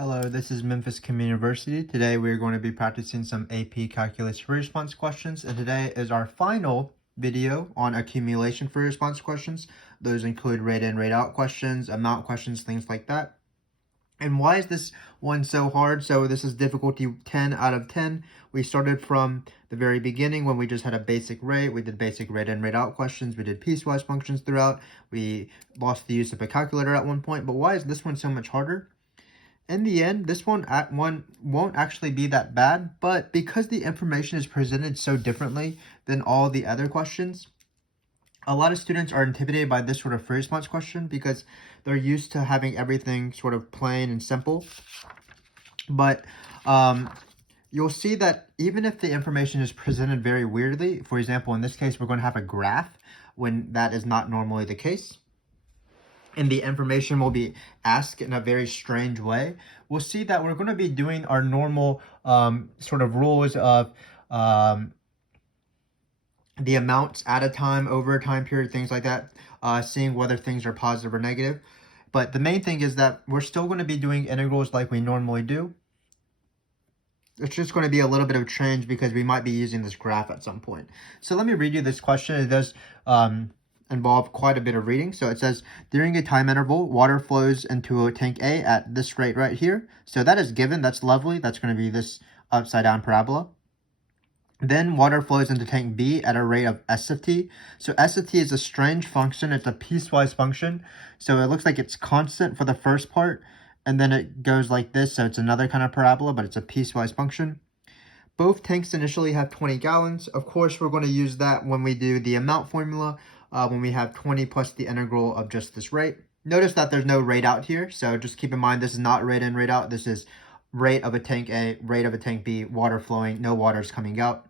Hello, this is Memphis Communiversity. Today we are going to be practicing some AP Calculation Free Response questions, and today is our final video on Accumulation Free Response questions. Those include rate in, rate out questions, amount questions, things like that. And why is this one so hard? So this is difficulty 10 out of 10. We started from the very beginning when we just had a basic rate. We did basic rate in, rate out questions. We did piecewise functions throughout. We lost the use of a calculator at one point. But why is this one so much harder? In the end, this one won't actually be that bad, but because the information is presented so differently than all the other questions, a lot of students are intimidated by this sort of free response question because they're used to having everything sort of plain and simple. But you'll see that even if the information is presented very weirdly, for example, in this case, we're going to have a graph when that is not normally the case, and the information will be asked in a very strange way, we'll see that we're going to be doing our normal sort of rules of the amounts at a time, over a time period, things like that, seeing whether things are positive or negative. But the main thing is that we're still going to be doing integrals like we normally do. It's just going to be a little bit of change because we might be using this graph at some point. So let me read you this question. It does involve quite a bit of reading. So it says, during a time interval, water flows into a tank A at this rate right here. So that is given. That's lovely. That's going to be this upside down parabola. Then water flows into tank B at a rate of s of t. So s of t is a strange function. It's a piecewise function. So it looks like it's constant for the first part, and then it goes like this. So it's another kind of parabola, but it's a piecewise function. Both tanks initially have 20 gallons. Of course, we're going to use that when we do the amount formula, when we have 20 plus the integral of just this rate. Notice that there's no rate out here. So just keep in mind, this is not rate in, rate out. This is rate of a tank A, rate of a tank B, water flowing, no water is coming out.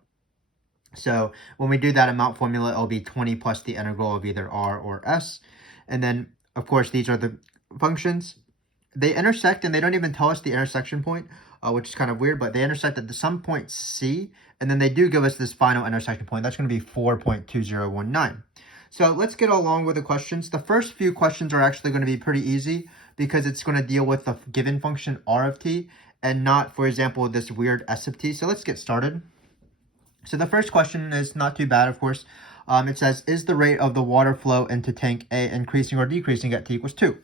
So when we do that amount formula, it'll be 20 plus the integral of either r or s. And then, of course, these are the functions. They intersect, and they don't even tell us the intersection point, which is kind of weird, but they intersect at some point C, and then they do give us this final intersection point. That's going to be 4.2019. So let's get along with the questions. The first few questions are actually going to be pretty easy because it's going to deal with the given function r of t and not, for example, this weird s of t. So let's get started. So the first question is not too bad, of course. It says, is the rate of the water flow into tank A increasing or decreasing at t equals 2?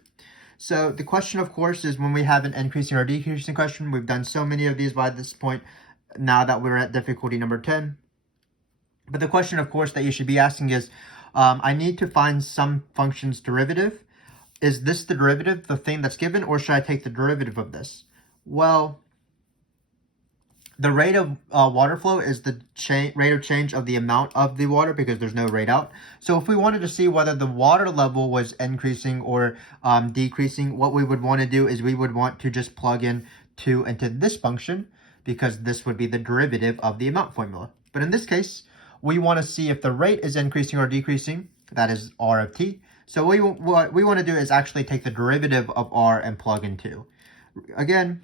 So the question, of course, is when we have an increasing or decreasing question. We've done so many of these by this point now that we're at difficulty number 10. But the question, of course, that you should be asking is, I need to find some function's derivative. Is this the derivative, the thing that's given, or should I take the derivative of this? Well, the rate of water flow is the rate of change of the amount of the water because there's no rate out. So if we wanted to see whether the water level was increasing or decreasing, what we would want to do is we would want to just plug in 2 into this function because this would be the derivative of the amount formula. But in this case, we want to see if the rate is increasing or decreasing. That is r of t. So what we want to do is actually take the derivative of r and plug in 2. Again,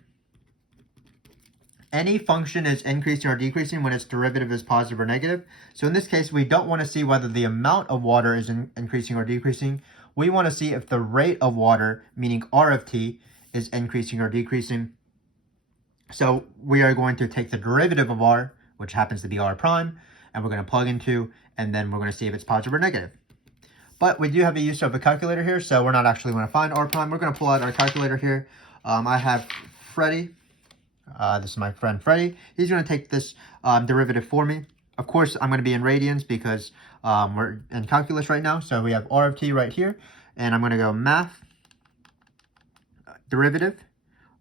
any function is increasing or decreasing when its derivative is positive or negative. So in this case, we don't want to see whether the amount of water is increasing or decreasing. We want to see if the rate of water, meaning r of t, is increasing or decreasing. So we are going to take the derivative of r, which happens to be r prime, and we're going to plug in 2, and then we're going to see if it's positive or negative. But we do have the use of a calculator here, so we're not actually going to find r prime. We're going to pull out our calculator here. I have Freddie. This is my friend Freddie. He's going to take this derivative for me. Of course, I'm going to be in radians because we're in calculus right now. So we have r of t right here. And I'm going to go math, derivative.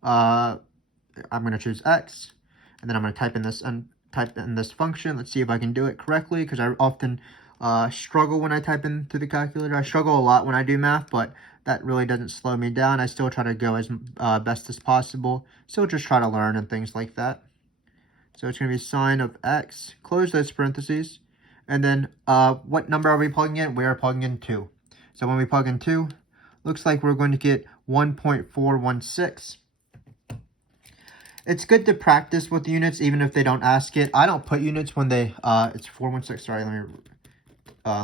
I'm going to choose x. And then I'm going to type in this function. Let's see if I can do it correctly because I often struggle when I type into the calculator. I struggle a lot when I do math, but that really doesn't slow me down. I still try to go as best as possible. Still just try to learn and things like that. So it's going to be sine of x, close those parentheses. And then what number are we plugging in? We are plugging in 2. So when we plug in 2, looks like we're going to get 1.416. It's good to practice with units even if they don't ask it. I don't put units when they, it's 416, sorry, let me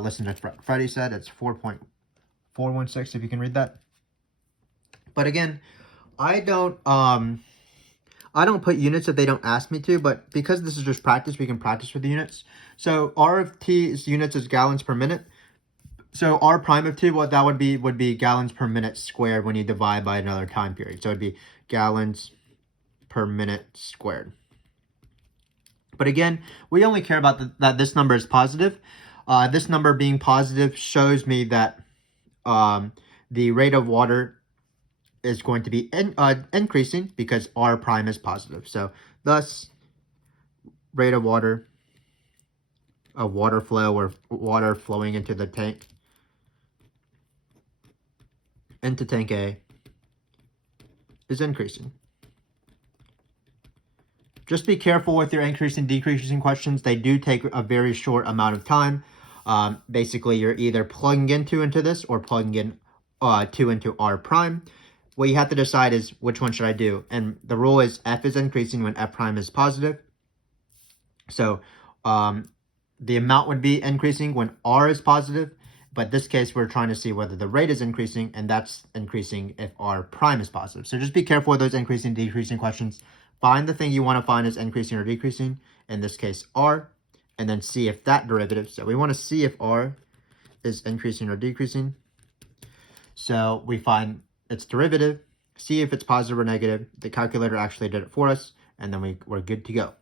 listen to what Freddie said. It's 4.416 if you can read that. But again, I don't put units if they don't ask me to, but because this is just practice, we can practice with the units. So R of T's units is gallons per minute. So R prime of T, what that would be gallons per minute squared when you divide by another time period. So it'd be gallons per minute squared. But again, we only care about that this number is positive. This number being positive shows me that the rate of water is going to be increasing because R prime is positive. So thus, rate of water flow, or water flowing into the tank, into tank A, is increasing. Just be careful with your increasing, decreasing questions. They do take a very short amount of time. Basically, you're either plugging into this or plugging in 2 into R prime. What you have to decide is which one should I do. And the rule is F is increasing when F prime is positive. So the amount would be increasing when R is positive. But in this case, we're trying to see whether the rate is increasing, and that's increasing if R prime is positive. So just be careful with those increasing, decreasing questions. Find the thing you want to find is increasing or decreasing, in this case R, and then see if that derivative, so we want to see if R is increasing or decreasing. So we find its derivative, see if it's positive or negative. The calculator actually did it for us, and then we're good to go.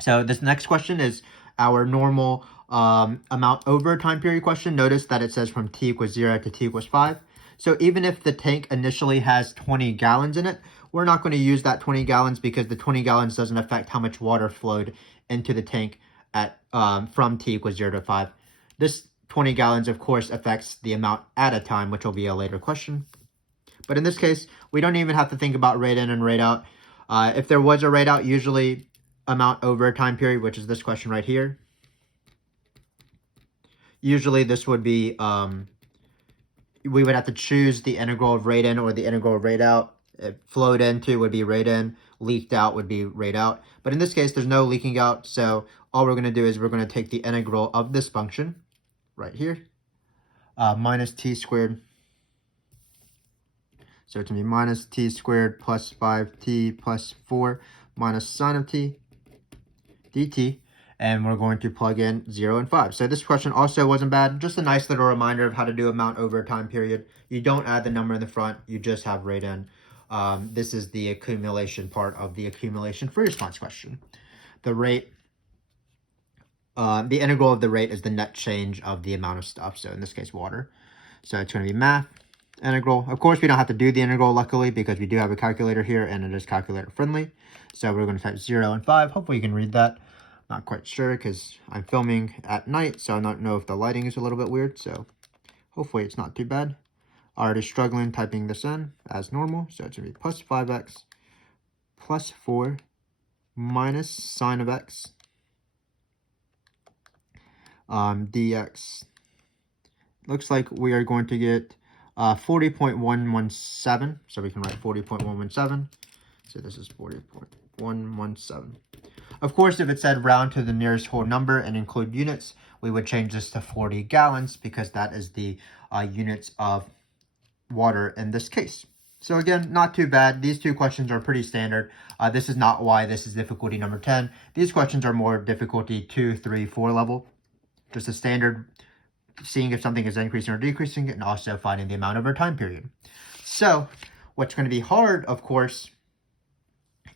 So this next question is our normal amount over time period question. Notice that it says from t equals 0 to t equals 5. So even if the tank initially has 20 gallons in it, we're not going to use that 20 gallons because the 20 gallons doesn't affect how much water flowed into the tank at from t equals 0 to 5. This 20 gallons, of course, affects the amount at a time, which will be a later question. But in this case, we don't even have to think about rate in and rate out. If there was a rate out, usually amount over time period, which is this question right here. Usually this would be, we would have to choose the integral of rate in or the integral of rate out. If flowed into would be rate in, leaked out would be rate out. But in this case, there's no leaking out, so all we're going to do is we're going to take the integral of this function right here, minus t squared. So it's going to be minus t squared plus 5t plus 4 minus sine of t dt. And we're going to plug in 0 and 5. So this question also wasn't bad. Just a nice little reminder of how to do amount over a time period. You don't add the number in the front. You just have rate in. This is the accumulation part of the accumulation free response question. The rate, the integral of the rate is the net change of the amount of stuff. So in this case, water. So it's going to be math integral. Of course, we don't have to do the integral, luckily, because we do have a calculator here and it is calculator friendly. So we're going to type 0 and 5. Hopefully you can read that. Not quite sure because I'm filming at night, so I don't know if the lighting is a little bit weird. So hopefully it's not too bad. Already struggling typing this in as normal. So it's going to be plus 5x plus 4 minus sine of x dx. Looks like we are going to get 40.117. So we can write 40.117. So this is 40.117. Of course, if it said round to the nearest whole number and include units, we would change this to 40 gallons because that is the units of water in this case. So again, not too bad. These two questions are pretty standard. This is not why this is difficulty number 10. These questions are more difficulty 2, 3, 4 level. Just a standard, seeing if something is increasing or decreasing, and also finding the amount over time period. So what's going to be hard, of course,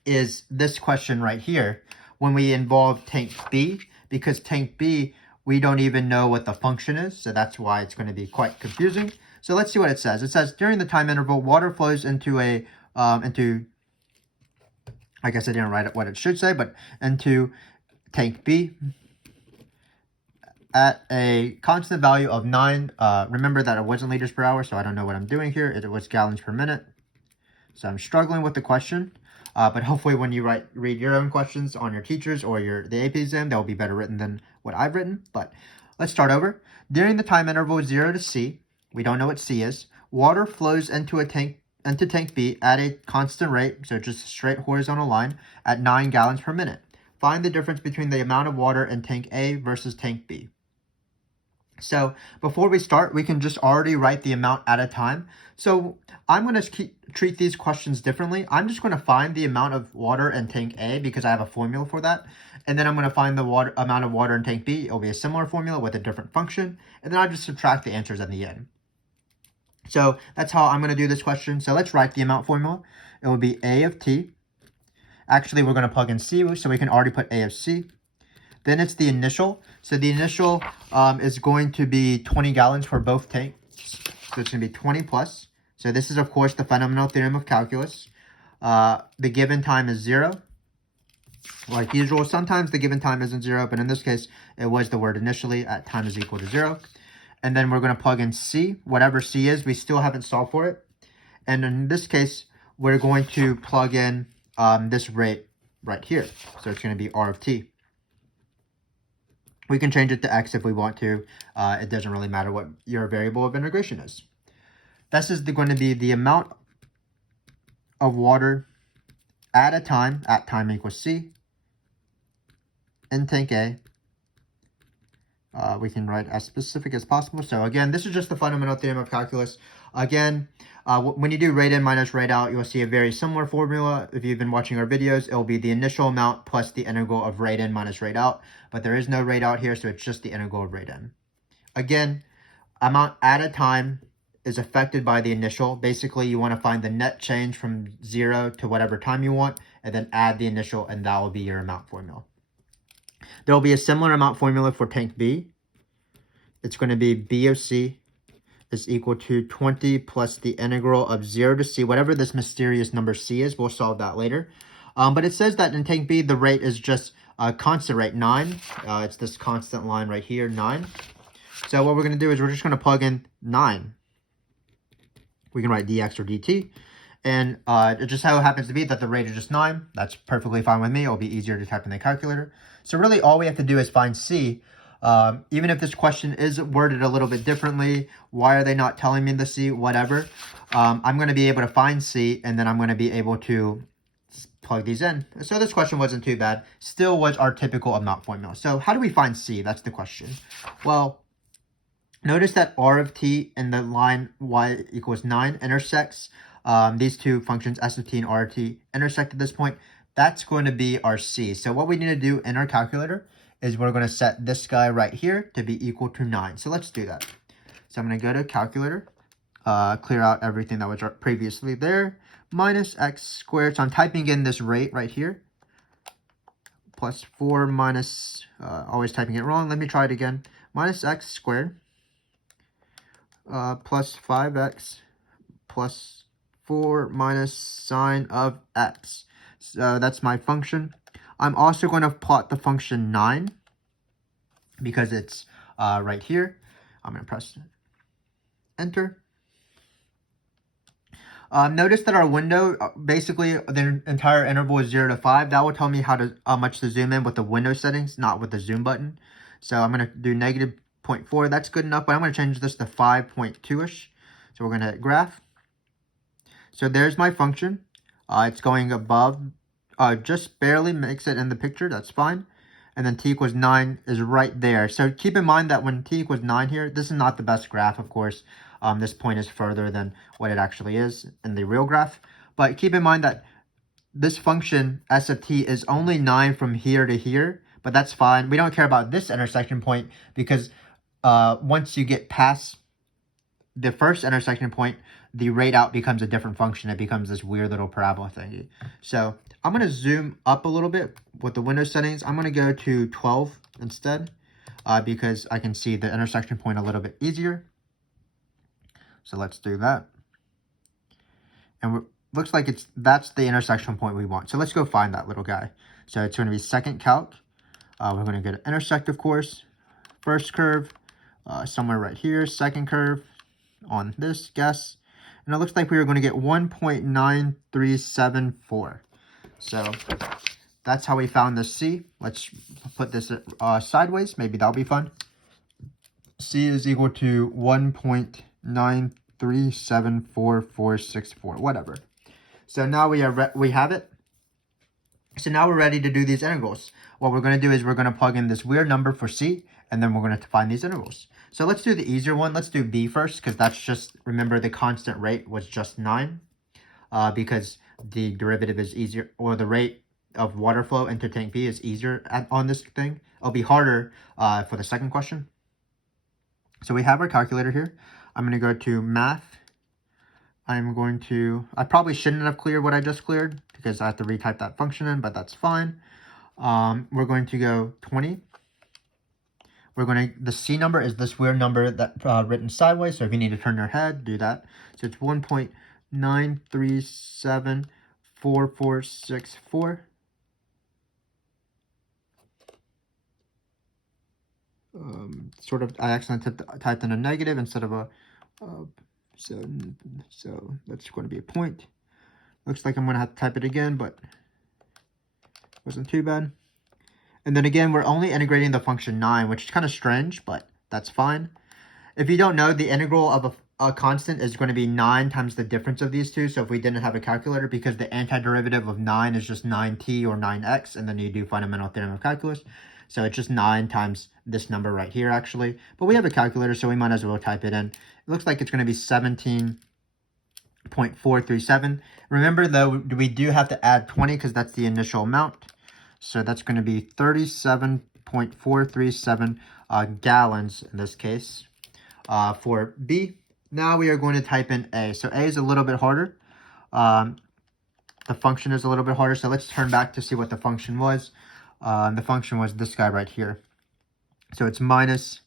is this question right here when we involve tank B, because tank B, we don't even know what the function is, so that's why it's going to be quite confusing. So let's see what it says. It says during the time interval, water flows into I guess I didn't write it what it should say, but into tank B at a constant value of 9. Remember that it wasn't liters per hour, so I don't know what I'm doing here. It was gallons per minute. So I'm struggling with the question. But hopefully when you read your own questions on your teachers or the AP exam, they'll be better written than what I've written. But let's start over. During the time interval 0 to C, we don't know what C is, water flows into tank B at a constant rate, so just a straight horizontal line, at 9 gallons per minute. Find the difference between the amount of water in tank A versus tank B. So before we start, we can just already write the amount at a time. So I'm going to treat these questions differently. I'm just going to find the amount of water in tank A because I have a formula for that. And then I'm going to find the amount of water in tank B. It'll be a similar formula with a different function. And then I'll just subtract the answers at the end. So that's how I'm going to do this question. So let's write the amount formula. It will be A of T. Actually, we're going to plug in C, so we can already put A of C. Then it's the initial. So the initial is going to be 20 gallons for both tanks. So it's going to be 20 plus. So this is, of course, the fundamental theorem of calculus. The given time is 0. Like usual, sometimes the given time isn't 0, but in this case, it was the word initially at time is equal to 0. And then we're going to plug in C. Whatever C is, we still haven't solved for it. And in this case, we're going to plug in this rate right here. So it's going to be R of T. We can change it to X if we want to. It doesn't really matter what your variable of integration is. This is going to be the amount of water at a time, at time equals C, in tank A. We can write as specific as possible. So again, this is just the fundamental theorem of calculus. Again, when you do rate in minus rate out, you'll see a very similar formula. If you've been watching our videos, it will be the initial amount plus the integral of rate in minus rate out. But there is no rate out here, so it's just the integral of rate in. Again, amount at a time is affected by the initial. Basically, you want to find the net change from 0 to whatever time you want, and then add the initial, and that will be your amount formula. There will be a similar amount formula for tank B. It's going to be B of C is equal to 20 plus the integral of 0 to C. Whatever this mysterious number C is, we'll solve that later. But it says that in tank B, the rate is just a constant rate, 9. It's this constant line right here, 9. So what we're going to do is we're just going to plug in 9. We can write dx or dt. And it just so happens to be that the rate is just 9. That's perfectly fine with me. It'll be easier to type in the calculator. So really all we have to do is find C. Even if this question is worded a little bit differently, why are they not telling me the C, whatever, I'm going to be able to find C, and then I'm going to be able to plug these in. So this question wasn't too bad. Still was our typical amount formula. So how do we find C? That's the question. Well, notice that R of T in the line y equals 9 intersects these two functions, S of T and R of T, intersect at this point. That's going to be our C. So what we need to do in our calculator is we're going to set this guy right here to be equal to 9. So let's do that. So I'm going to go to calculator, clear out everything that was previously there, minus x squared. So I'm typing in this rate right here, plus 4 minus, always typing it wrong. Let me try it again. Minus x squared plus 5x plus 4 minus sine of x. So that's my function. I'm also going to plot the function 9 because it's right here. I'm going to press enter. Notice that our window, basically the entire interval is 0 to 5. That will tell me how much to zoom in with the window settings, not with the zoom button. So I'm going to do negative 0.4. That's good enough, but I'm going to change this to 5.2-ish. So we're going to hit graph. So there's my function. It's going above. Just barely makes it in the picture. That's fine. And then t equals 9 is right there. So keep in mind that when t equals 9 here, this is not the best graph, of course. This point is further than what it actually is in the real graph. But keep in mind that this function, s of t, is only 9 from here to here. But that's fine. We don't care about this intersection point because once you get past the first intersection point, the rate out becomes a different function. It becomes this weird little parabola thingy. So I'm going to zoom up a little bit with the window settings. I'm going to go to 12 instead because I can see the intersection point a little bit easier. So let's do that. And looks like that's the intersection point we want. So let's go find that little guy. So it's going to be second calc. We're going to go to intersect, of course. First curve, somewhere right here. Second curve on this guess. And it looks like we are going to get 1.9374. So that's how we found the C. Let's put this sideways. Maybe that'll be fun. C is equal to 1.93744464, whatever. So now we have it. So now we're ready to do these integrals. What we're going to do is we're going to plug in this weird number for C, and then we're going to find these integrals. So let's do the easier one. Let's do B first, because that's just, remember the constant rate was just 9, because the derivative is easier, or the rate of water flow into tank B is easier on this thing. It'll be harder for the second question. So we have our calculator here. I'm going to go to math. I probably shouldn't have cleared what I just cleared because I have to retype that function in, but that's fine. We're going to go 20. The C number is this weird number that written sideways. So if you need to turn your head, do that. So it's 1.9374464. I accidentally typed in a negative instead of a, so that's going to be a point. Looks like I'm going to have to type it again, but it wasn't too bad. And then again, we're only integrating the function 9, which is kind of strange, but that's fine. If you don't know, the integral of a constant is going to be 9 times the difference of these two. So if we didn't have a calculator, because the antiderivative of 9 is just 9t or 9x, and then you do fundamental theorem of calculus. So it's just 9 times this number right here, actually. But we have a calculator, so we might as well type it in. It looks like it's going to be 17.437. Remember, though, we do have to add 20 because that's the initial amount. So that's going to be 37.437 gallons in this case for B. Now we are going to type in A. So A is a little bit harder. The function is a little bit harder. So let's turn back to see what the function was. The function was this guy right here. So it's minus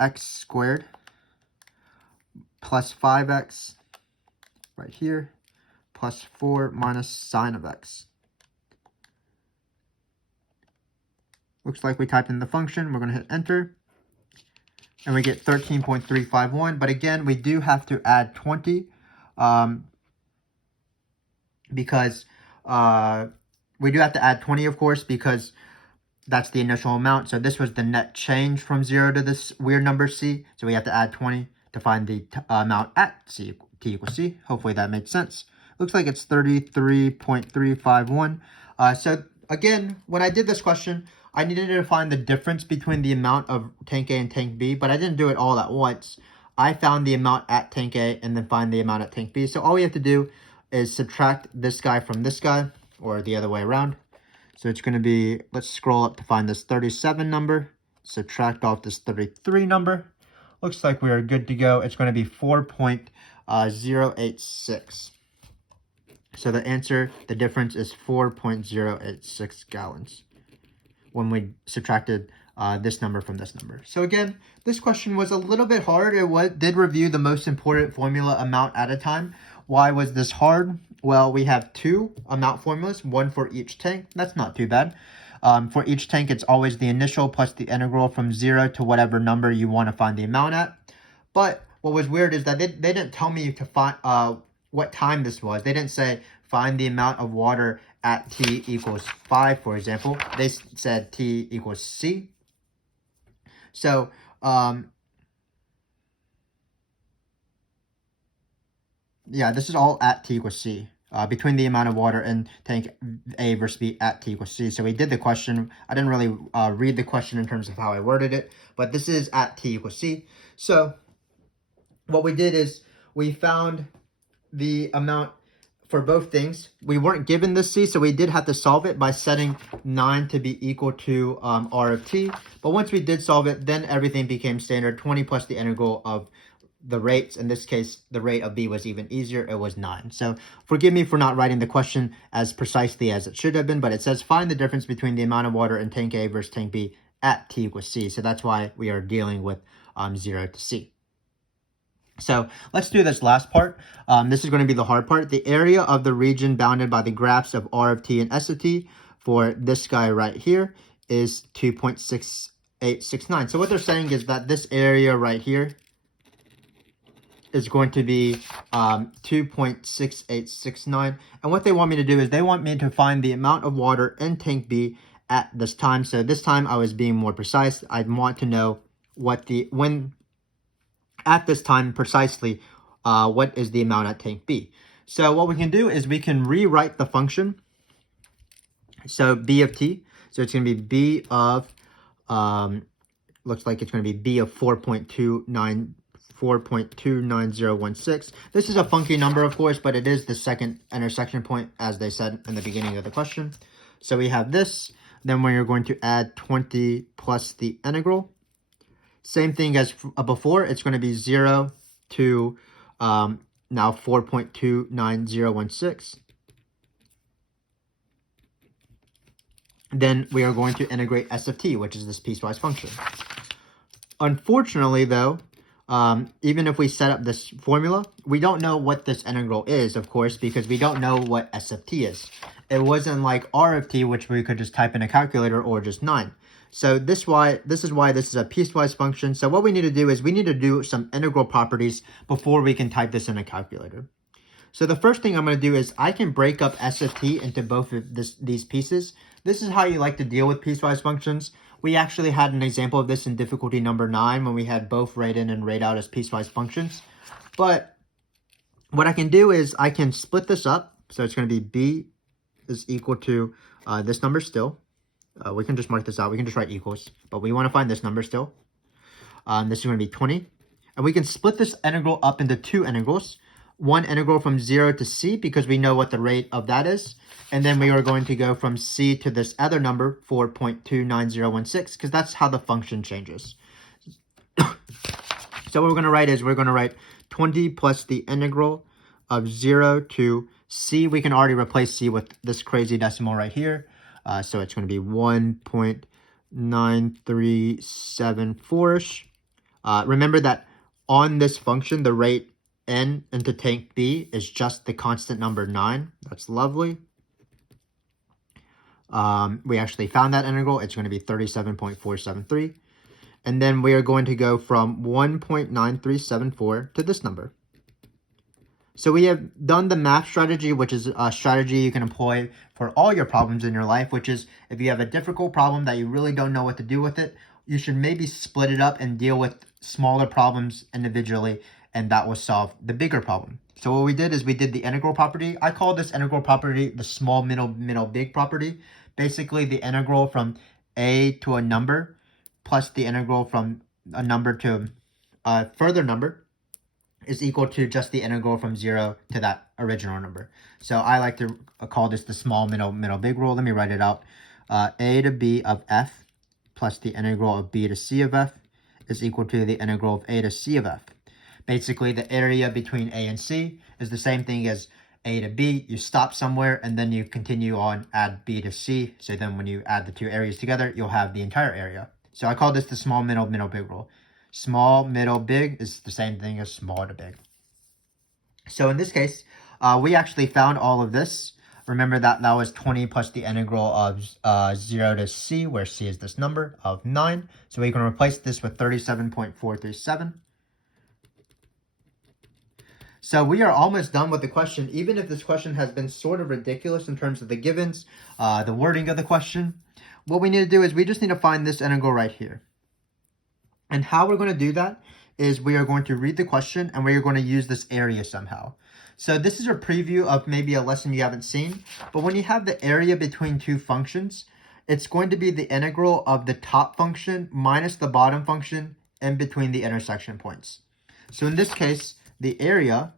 x squared plus 5x right here plus 4 minus sine of x. Looks like we typed in the function. We're going to hit enter. And we get 13.351. But again, we do have to add 20 because we do have to add 20, of course, because that's the initial amount. So this was the net change from 0 to this weird number C. So we have to add 20 to find the amount at t equals C. Hopefully that makes sense. Looks like it's 33.351. So again, when I did this question, I needed to find the difference between the amount of tank A and tank B, but I didn't do it all at once. I found the amount at tank A and then find the amount at tank B. So all we have to do is subtract this guy from this guy, or the other way around. So it's going to be, let's scroll up to find this 37 number, subtract off this 33 number. Looks like we are good to go. It's going to be 4.086. So the answer, the difference is 4.086 gallons when we subtracted this number from this number. So again, this question was a little bit hard. It did review the most important formula amount at a time. Why was this hard? Well, we have 2 amount formulas, 1 for each tank. That's not too bad. For each tank, it's always the initial plus the integral from 0 to whatever number you want to find the amount at. But what was weird is that they didn't tell me to find what time this was. They didn't say find the amount of water at t equals 5, for example. They said t equals C. So, yeah, this is all at t equals C. Between the amount of water in tank A versus B at t equals C. So we did the question. I didn't really read the question in terms of how I worded it, but this is at t equals C. So what we did is we found the amount for both things. We weren't given this C, so we did have to solve it by setting 9 to be equal to R of t. But once we did solve it, then everything became standard. 20 plus the integral of the rates. In this case, the rate of B was even easier. It was 9. So forgive me for not writing the question as precisely as it should have been, but it says find the difference between the amount of water in tank A versus tank B at t equals C. So that's why we are dealing with 0 to C. So let's do this last part. This is going to be the hard part. The area of the region bounded by the graphs of R of t and S of t for this guy right here is 2.6869. So what they're saying is that this area right here is going to be 2.6869. And what they want me to do is they want me to find the amount of water in tank B at this time. So this time I was being more precise. I want to know at this time precisely, what is the amount at tank B. So what we can do is we can rewrite the function. So B of t, so it's going to be B of looks like it's going to be b of 4.29016. This is a funky number, of course, but it is the second intersection point, as they said in the beginning of the question. So we have this. Then when you're going to add 20 plus the integral, same thing as before, it's going to be 0 to now 4.29016. Then we are going to integrate s of t, which is this piecewise function. Unfortunately, though, even if we set up this formula, we don't know what this integral is, of course, because we don't know what s of t is. It wasn't like r of t, which we could just type in a calculator, or just 9. So this is why this is a piecewise function. So what we need to do is we need to do some integral properties before we can type this in a calculator. So the first thing I'm going to do is I can break up s of t into both of these pieces. This is how you like to deal with piecewise functions. We actually had an example of this in difficulty number 9 when we had both rate in and rate out as piecewise functions. But what I can do is I can split this up. So it's going to be b is equal to this number still. We can just mark this out. We can just write equals. But we want to find this number still. This is going to be 20. And we can split this integral up into two integrals. One integral from 0 to c, because we know what the rate of that is. And then we are going to go from c to this other number, 4.29016, because that's how the function changes. So what we're going to write is we're going to write 20 plus the integral of 0 to c. We can already replace c with this crazy decimal right here. So it's going to be 1.9374-ish. Remember that on this function, the rate n into tank B is just the constant number 9. That's lovely. We actually found that integral. It's going to be 37.473. And then we are going to go from 1.9374 to this number. So we have done the math strategy, which is a strategy you can employ for all your problems in your life, which is if you have a difficult problem that you really don't know what to do with it, you should maybe split it up and deal with smaller problems individually, and that will solve the bigger problem. So what we did is we did the integral property. I call this integral property the small, middle, big property. Basically, the integral from a to a number plus the integral from a number to a further number is equal to just the integral from 0 to that original number. So I like to call this the small, middle, big rule. Let me write it out. A to b of f plus the integral of b to c of f is equal to the integral of a to c of f. Basically, the area between a and c is the same thing as a to b. You stop somewhere and then you continue on, add b to c. So then when you add the two areas together, you'll have the entire area. So I call this the small, middle, big rule. Small, middle, big is the same thing as small to big. So in this case, we actually found all of this. Remember that was 20 plus the integral of 0 to c, where c is this number of 9. So we can replace this with 37.437. So we are almost done with the question, even if this question has been sort of ridiculous in terms of the givens, the wording of the question. What we need to do is we just need to find this integral right here. And how we're going to do that is we are going to read the question and we are going to use this area somehow. So this is a preview of maybe a lesson you haven't seen. But when you have the area between two functions, it's going to be the integral of the top function minus the bottom function in between the intersection points. So in this case, the area,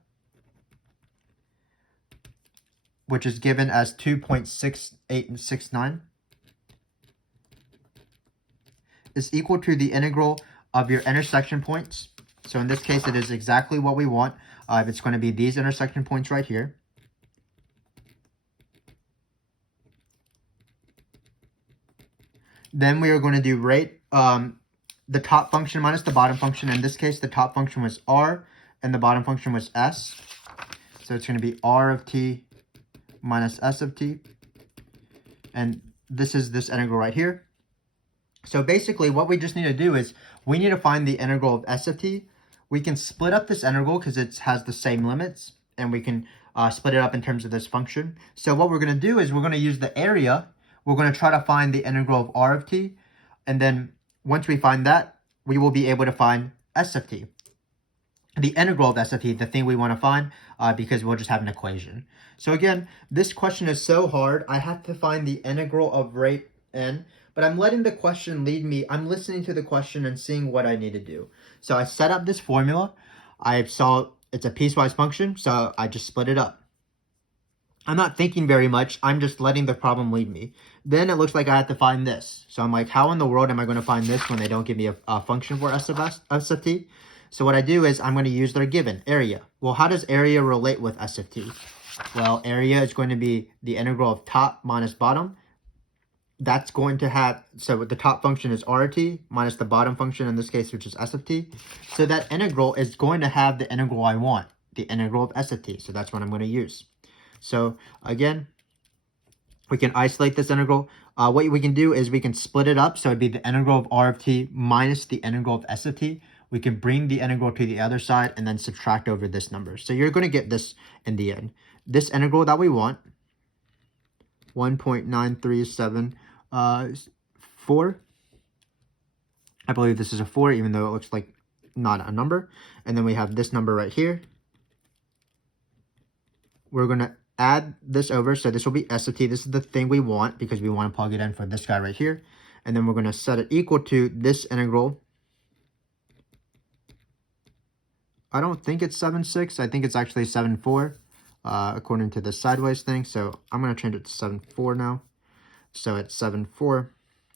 which is given as 2.6869, is equal to the integral of your intersection points. So in this case, it is exactly what we want. It's going to be these intersection points right here. Then we are going to do rate the top function minus the bottom function. In this case, the top function was r and the bottom function was s. So it's going to be r of t minus s of t. And this is this integral right here. So basically what we just need to do is we need to find the integral of s of t. We can split up this integral because it has the same limits, and we can split it up in terms of this function. So what we're going to do is we're going to use the area. We're going to try to find the integral of r of t. And then once we find that, we will be able to find s of t. The integral of s of t, the thing we want to find, because we'll just have an equation. So again, this question is so hard. I have to find the integral of rate n but I'm letting the question lead me. I'm listening to the question and seeing what I need to do. So I set up this formula. I saw it's a piecewise function, so I just split it up. I'm not thinking very much. I'm just letting the problem lead me. Then it looks like I have to find this. So I'm like, how in the world am I going to find this when they don't give me a function for S of t? So what I do is I'm going to use their given, area. Well, how does area relate with S of t? Well, area is going to be the integral of top minus bottom. That's going to have, so the top function is r of t minus the bottom function in this case, which is S of t. So that integral is going to have the integral I want, the integral of S of t. So that's what I'm going to use. So again, we can isolate this integral. What we can do is we can split it up. So it'd be the integral of r of t minus the integral of S of t. We can bring the integral to the other side and then subtract over this number. So you're going to get this in the end. This integral that we want, 1.9374. I believe this is a 4, even though it looks like not a number. And then we have this number right here. We're going to add this over, so this will be S of t. This is the thing we want because we want to plug it in for this guy right here. And then we're going to set it equal to this integral. I don't think it's 7.6. I think it's actually 7.4 according to the sideways thing. So I'm going to change it to 7.4 now. So it's 7.4.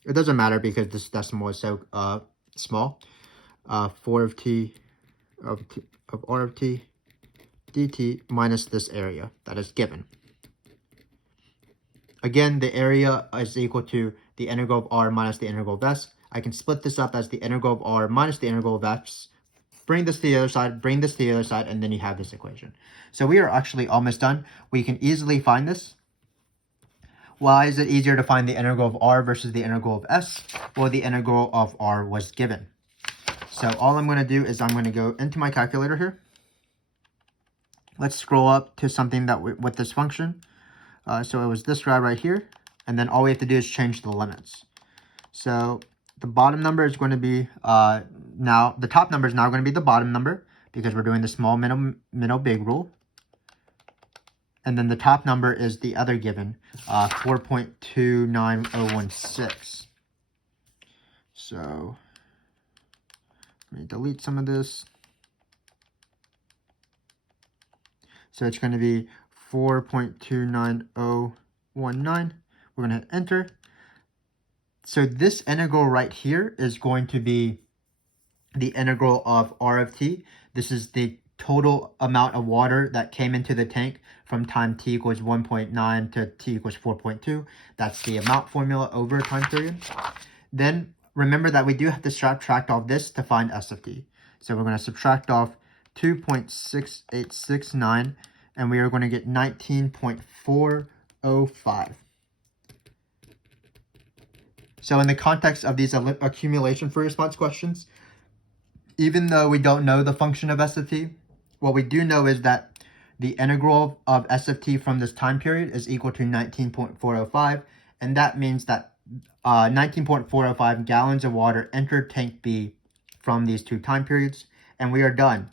It doesn't matter because this decimal is so small. 4 of t of r of t dt minus this area that is given. Again, the area is equal to the integral of r minus the integral of s. I can split this up as the integral of r minus the integral of s. Bring this to the other side, bring this to the other side, and then you have this equation. So we are actually almost done. We can easily find this. Why is it easier to find the integral of r versus the integral of s? Well, the integral of r was given. So all I'm going to do is I'm going to go into my calculator here. Let's scroll up to something that with this function. So it was this guy right here. And then all we have to do is change the limits. So the bottom number is going to be, now the top number is now going to be the bottom number because we're doing the small, middle, big rule. And then the top number is the other given, 4.29016. So let me delete some of this. So it's going to be 4.29019. We're going to hit enter. So this integral right here is going to be the integral of r of t. This is the total amount of water that came into the tank from time t equals 1.9 to t equals 4.2. That's the amount formula over a time period. Then remember that we do have to subtract off this to find S of t. So we're going to subtract off 2.6869 and we are going to get 19.405. So in the context of these accumulation free response questions, even though we don't know the function of S of t, what we do know is that the integral of S of t from this time period is equal to 19.405, and that means that 19.405 gallons of water entered tank B from these two time periods, and we are done.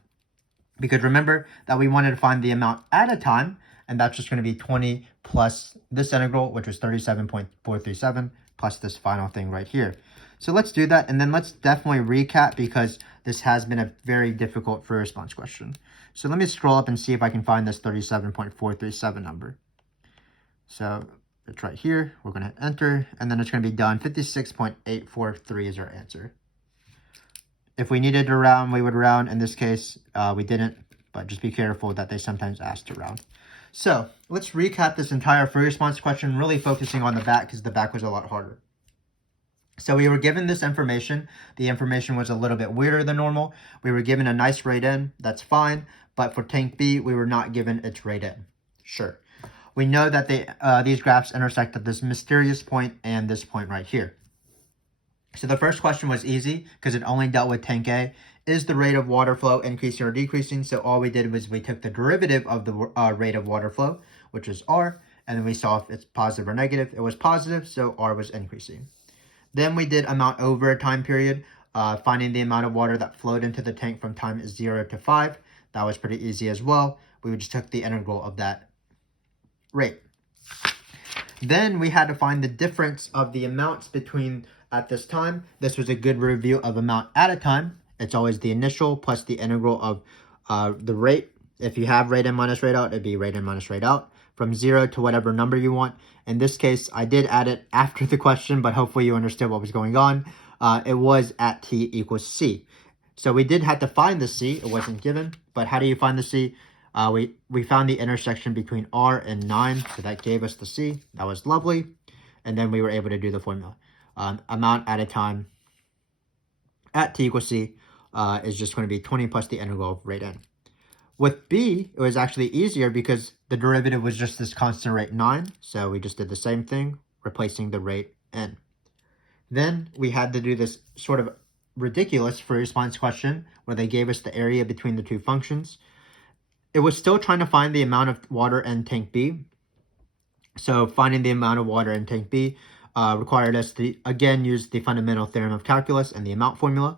Because remember that we wanted to find the amount at a time, and that's just going to be 20 plus this integral, which was 37.437, plus this final thing right here. So let's do that, and then let's definitely recap because this has been a very difficult free response question. So let me scroll up and see if I can find this 37.437 number. So it's right here. We're going to enter, and then it's going to be done. 56.843 is our answer. If we needed to round, we would round. In this case, we didn't, but just be careful that they sometimes ask to round. So let's recap this entire free response question, really focusing on the back because the back was a lot harder. So we were given this information. The information was a little bit weirder than normal. We were given a nice rate in. That's fine. But for tank B, we were not given its rate in. Sure. We know that these graphs intersect at this mysterious point and this point right here. So the first question was easy because it only dealt with tank A. Is the rate of water flow increasing or decreasing? So all we did was we took the derivative of the rate of water flow, which is R, and then we saw if it's positive or negative. It was positive, so R was increasing. Then we did amount over a time period, finding the amount of water that flowed into the tank from time 0 to 5. That was pretty easy as well. We just took the integral of that rate. Then we had to find the difference of the amounts between at this time. This was a good review of amount at a time. It's always the initial plus the integral of the rate. If you have rate in minus rate out, it'd be rate in minus rate out from 0 to whatever number you want. In this case, I did add it after the question, but hopefully you understood what was going on. It was at t equals c. So we did have to find the c. It wasn't given, but how do you find the c? We found the intersection between r and 9, so that gave us the c. That was lovely. And then we were able to do the formula. Amount at a time at t equals c is just going to be 20 plus the integral of rate n. With b, it was actually easier because the derivative was just this constant rate 9. So we just did the same thing, replacing the rate n. Then we had to do this sort of ridiculous free response question where they gave us the area between the two functions. It was still trying to find the amount of water in tank B. So finding the amount of water in tank B required us to, again, use the fundamental theorem of calculus and the amount formula.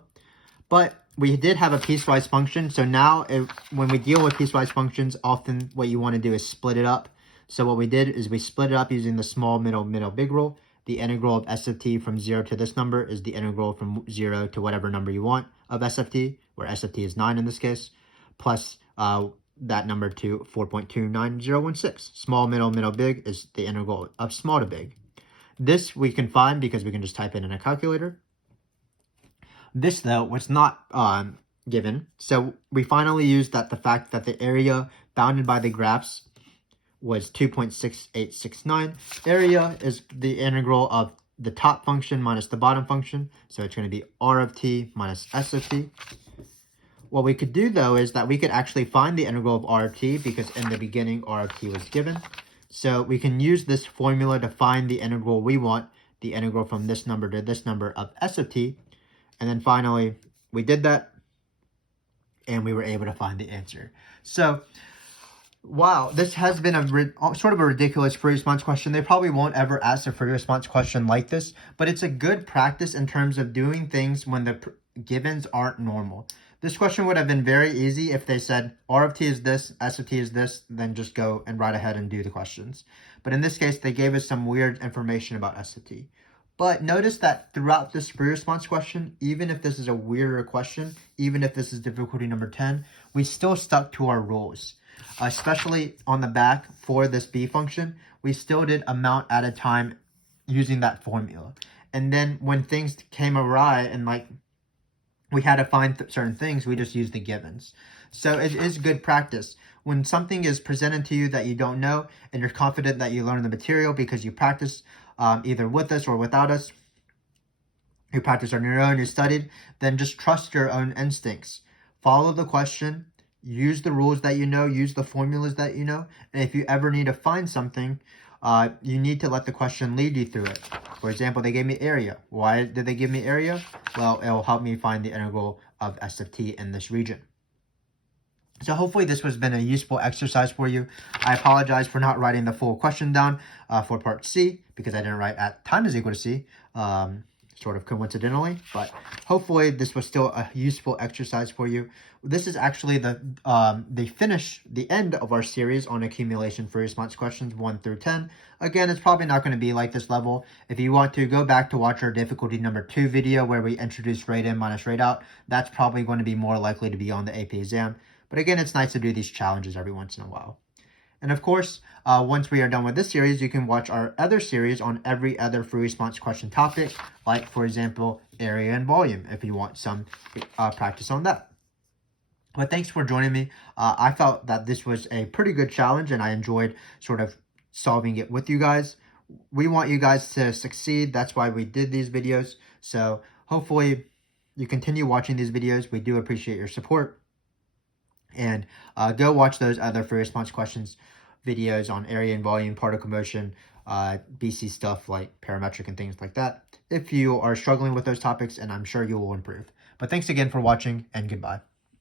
But we did have a piecewise function. So now when we deal with piecewise functions, often what you want to do is split it up. So what we did is we split it up using the small, middle, big rule. The integral of s of t from 0 to this number is the integral from 0 to whatever number you want of s of t, where s of t is 9 in this case, plus that number to 4.29016. Small, middle, big is the integral of small to big. This we can find because we can just type it in a calculator. This, though, was not given. So we finally used the fact that the area bounded by the graphs was 2.6869. Area is the integral of the top function minus the bottom function. So it's going to be r of t minus s of t. What we could do, though, is that we could actually find the integral of r of t because in the beginning r of t was given. So we can use this formula to find the integral we want, the integral from this number to this number of s of t. And then finally, we did that, and we were able to find the answer. So, wow, this has been sort of a ridiculous free response question. They probably won't ever ask a free response question like this, but it's a good practice in terms of doing things when the givens aren't normal. This question would have been very easy if they said r of t is this, s of t is this, then just go and right ahead and do the questions. But in this case, they gave us some weird information about s of t. But notice that throughout this free response question, even if this is a weirder question, even if this is difficulty number 10, we still stuck to our rules. Especially on the back for this b function, we still did amount at a time using that formula. And then when things came awry and we had to find certain things, we just used the givens. So it is good practice. When something is presented to you that you don't know and you're confident that you learned the material because you practiced either with us or without us, you practiced on your own, you studied, then just trust your own instincts. Follow the question, use the rules that you know, use the formulas that you know, and if you ever need to find something, you need to let the question lead you through it. For example, they gave me area. Why did they give me area? Well, it will help me find the integral of s of t in this region. So hopefully this has been a useful exercise for you. I apologize for not writing the full question down for part C because I didn't write at time is equal to C, sort of coincidentally. But hopefully this was still a useful exercise for you. This is actually the end of our series on accumulation free response questions 1 through 10. Again, it's probably not going to be like this level. If you want to go back to watch our difficulty number 2 video where we introduced rate in minus rate out, that's probably going to be more likely to be on the AP exam. But again, it's nice to do these challenges every once in a while. And of course, once we are done with this series, you can watch our other series on every other free response question topic, like, for example, area and volume, if you want some practice on that. But thanks for joining me. I felt that this was a pretty good challenge, and I enjoyed sort of solving it with you guys. We want you guys to succeed. That's why we did these videos. So hopefully you continue watching these videos. We do appreciate your support. And go watch those other free response questions videos on area and volume, particle motion, BC stuff like parametric and things like that if you are struggling with those topics, and I'm sure you will improve. But thanks again for watching, and goodbye.